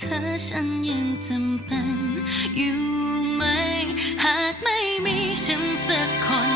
เธอฉันยังจำเป็นอยู่ไหม หากไม่มีฉันสักคน